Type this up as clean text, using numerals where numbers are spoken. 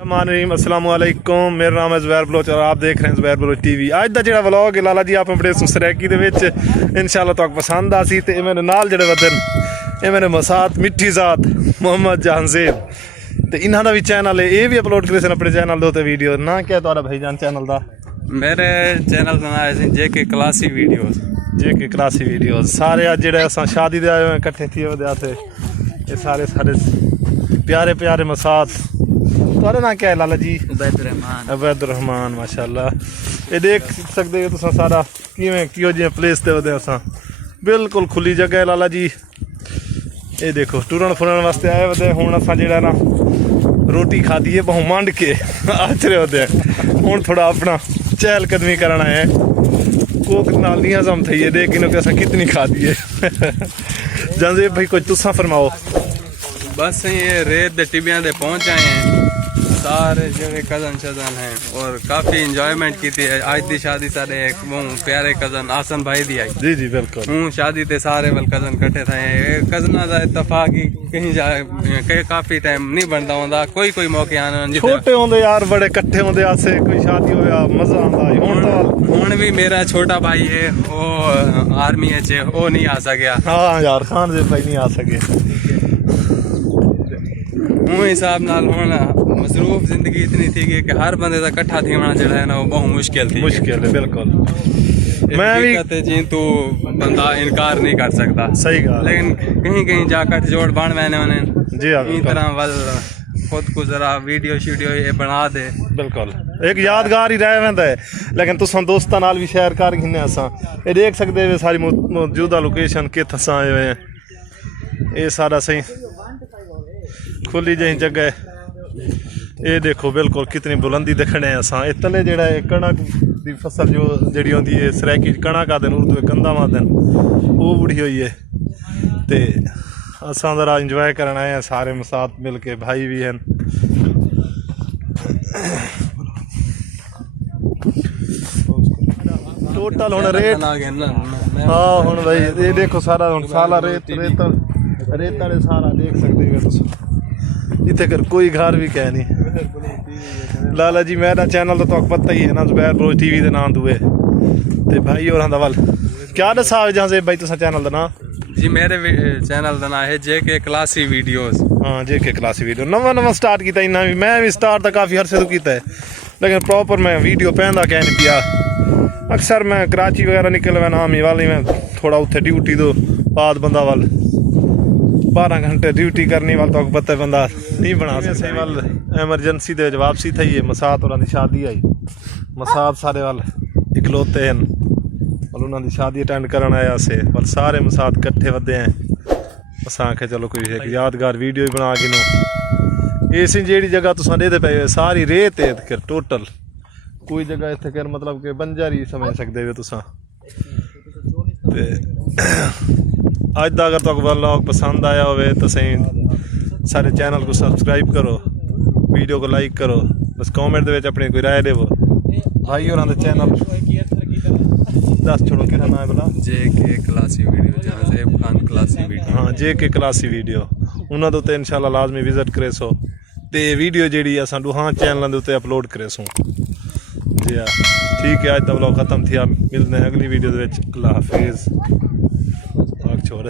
अस्सलाम वालेकुम, मेरा नाम है ज़ुबैर बलोच और आप देख रहे हैं ज़ुबैर बलोच टीवी। आज का जो व्लॉग है लाला जी आप बड़े सरैकी इंशाल्लाह तो पसंद आसी। तो मेरे नाल जड़े वदन ये मेरे मसात मिठी ज़ात मोहम्मद जहांज़ेब, तो इन्हों का भी चैनल है, ये भी अपलोड करे अपने चैनल दो वीडियो ना क्या तुम्हारा भाईजान चैनल का? मेरे चैनल का नाम है जेके क्लासी वीडियोस। जेके क्लासी वीडियोस। सारे अज जो शादी दे आए हुए कट्ठे थे ये सारे सारे प्यारे प्यारे मसात। तुम्हारा नाम क्या है लाला जी? उबैद रहमान। माशाल्लाह, ये देख सकते हो तुम सारा किवें किहो जी प्लेस ते वदे असां बिल्कुल खुली जगह है लाला जी। ये देखो टुरन फुरन वास्ते आए वदे। हुण असां जेड़ा ना रोटी खाधी है बहु मंड के आचरे वदे। हुण थोड़ा अपना चहलकदमी करना है। कोक नाल नहीं हजम थी है, देख कि असां कितनी खाधी है। जहांज़ेब भाई कुछ तुसां फरमाओ। बस ये रेत दे टिबियां दे पहुंच आए हैं, सारे जेड़े कज़न शज़न हैं और काफ़ी इंजॉयमेंट की थी। आज दी शादी सारे एक प्यारे कज़न आसन भाई दी आई। जी जी बिल्कुल। हूँ शादी ते सारे वाल कज़न कट्ठे थे। कज़ना का इतफाक ही कहीं जा काफ़ी टाइम नहीं बनता होंदा। कोई कोई मौके आने छोटे होंदे यार बड़े कट्ठे होंदे आसे कोई शादी होया मजा आंदा। हुण भी मेरा छोटा भाई है वो आर्मी च वो नहीं आ सकिया। हाँ यार खान से भाई नहीं आ सके। हूँ हिसाब नाल हुण मसरूफ जिंदगी इतनी थी कि हर बंदे का कट्ठा थीवना जड़ा है ना वो बहुत मुश्किल थी। मुश्किल है बिल्कुल। मैं भी जी तू बंदा इनकार नहीं कर सकता। सही गल। लेकिन कहीं कहीं जाकर जोड़ बन मैंने उन्हें जी हाँ इस तरह वल खुद को जरा वीडियो शीडियो ये बना दे। बिल्कुल एक यादगार ही रह वेंदा है। लेकिन तुसां दोस्तां नाल भी शेयर कर गिने असां ये देख सकते हो सारी मौजूदा लोकेशन कित्थे असां आए हुए हैं। ये सारा सही खुली जही जगह है। ये देखो बिल्कुल कितनी बुलंदी देखने असां। ये तले जेड़ा है कणक दी फसल जो जड़ी होंदी है सरैकी कणक आदन उर्दू कंधा मादन वो बुढ़ी हुई है। ते असां जरा इंजॉय करना है सारे साथ मिल के, भाई भी हैं। टोटल हुण रेट हाँ हुण भाई ये देखो सारा हुण साला रेत रेत रेत वाले सारा देख सकते हो तुम। इतने कर कोई घर भी कह नहीं। लाला जी मेरा चैनल तो पता ही है ना ज़ुबैर बलोच टीवी के नाम दुए ते भाई और वल क्या दसा जहांज़ेब भाई तुसा चैनल का नाम? जी मेरे चैनल का नाम है जेके क्लासी वीडियोस। हाँ जेके क्लासी वीडियो नवा नवा स्टार्ट किया इन्ना भी। मैं भी स्टार्ट तो काफ़ी अरसे तो किया है लेकिन प्रॉपर मैं वीडियो पैंदा क्या नहीं पिया। अक्सर मैं कराची वगैरह निकल मैं आर्मी वाली में थोड़ा उत्थे ड्यूटी तो बाद बंदा वाल 12 घंटे ड्यूटी करने वाल तो पता बंदा नहीं बना सकता। वाल एमरजेंसी के वापसी थी है। मसात और शादी आई। मसात सारे वाल इकलौते हैं और उन्होंने शादी अटेंड करन आया से पर सारे मसात कट्ठे वधे हैं। अस आखे चलो कोई एक यादगार वीडियो ही बना के इस जी जगह तुम दे पे सारी रेत है कर टोटल कोई जगह इतने कर मतलब कि बंजर ही समझ सकते हो तुसा। अज का अगर तुम व्लॉग पसंद आया हो तो सही सारे चैनल को सब्सक्राइब करो, वीडियो को लाइक करो, बस कमेंट दे अपनी कोई राय देवो। भाई और चैनल दस छोड़ो कि नाम है बोला JK classy video Jahanzeb Khan classy video. हाँ जेके क्लासी वीडियो उन्होंने तो इंशाल्लाह लाजमी विजिट करे सो ते वीडियो जी असां हाँ चैनलों के उत्ते अपलोड करे सो। जी हाँ ठीक है, अज का व्लॉग खत्म थी। मिलते हैं अगली वीडियो अल्लाह हाफिज़। छोड़